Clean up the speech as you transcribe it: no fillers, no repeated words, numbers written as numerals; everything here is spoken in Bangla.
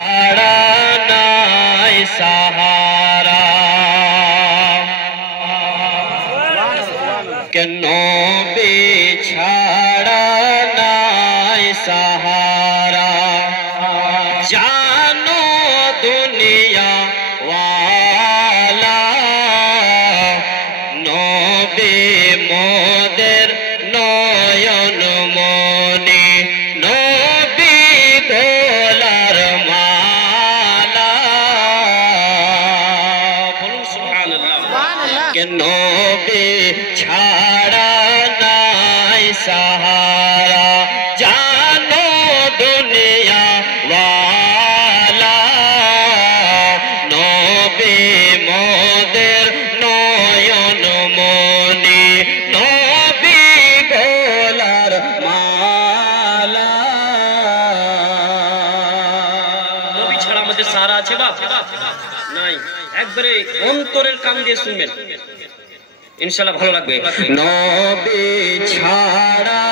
নাই সাহারা কেন বিছাড়া নাই সাহারা জানো দুনিয়া ওয়ালা নবী মোদের নয়ন মনি নবী গোলার মালা বলুন সুবহানাল্লাহ কেন বিছাড়া নাই সাহারা জানো দুনিয়া ওয়ালা নবী মোদের নয়ন মনি নবী গোলার মালা নবী ছাড়া আমাদের সাহারা আছে বাপ নাই একবারে অন্তরের কান দিয়ে শুনবেন ইনশাআল্লাহ ভালো লাগবে নবী ছাড়া